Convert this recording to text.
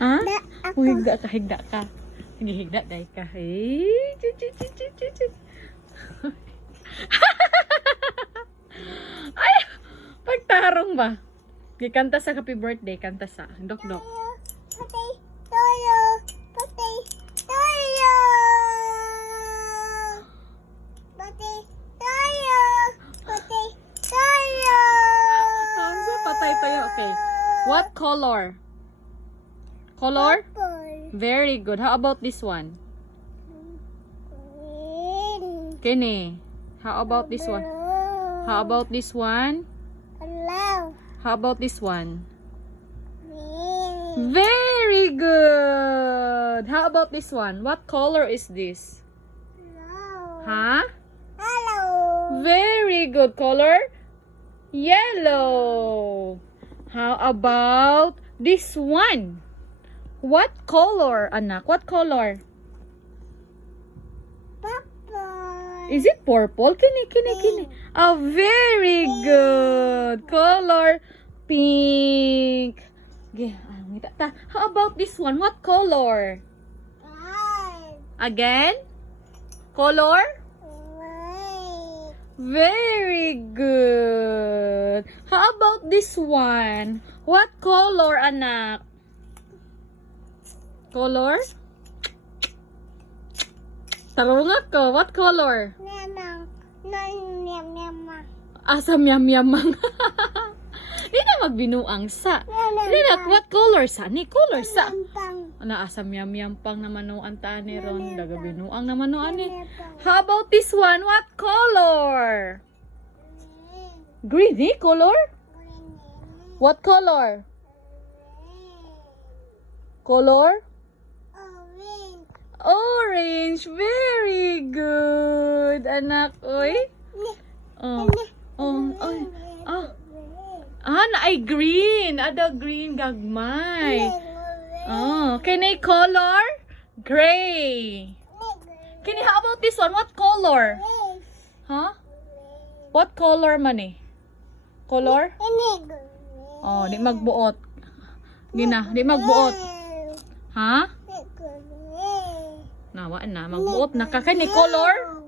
Ha? Da ako. Higda ka, higda ka. Sige, higda dahil ka. Eh, chut. Ay, pagtarong ba? Kanta sa happy birthday, kanta sa dok-dok. Patay tayo. Patay tayo. Patay tayo. Patay tayo. So, patay tayo. Okay. What color? Color? Purple. Very good. How about this one? Green. Kenny. How about this one? Blue. How about this one? Hello. How about this one? Green. Very good. How about this one? What color is this? Hello. Huh? Hello. Very good. Color? Yellow. How about this one? What color, anak? What color? Purple. Is it purple? Kini. Oh, very good. Color pink. Okay, how about this one? What color? Red. Again? Color? White. Very good. How about this one? What color, anak? Color? Tarong ako. What color? Nemang. Nemang. Asam yam-yamang. Di na magbinuang sa. Di na, what color sa? Ni color sa. Pang. Ana asam yam-yam pang naman no ang tani ron. Daga binuang naman no ani. How about this one? What color? Green, eh? Color? What color? Color? Orange. Orange. Very good. Anak, oy. Oh. Oh, oy. Ah. Ah, na ay green. Ada green gagmay. Oh, kini color? Gray. Kini, how about this one? What color? Huh? What color man eh? Color? Oh, di magbuot. Di na, di magbuot. Ha? Nawa na, magbuot na ka. Kini color?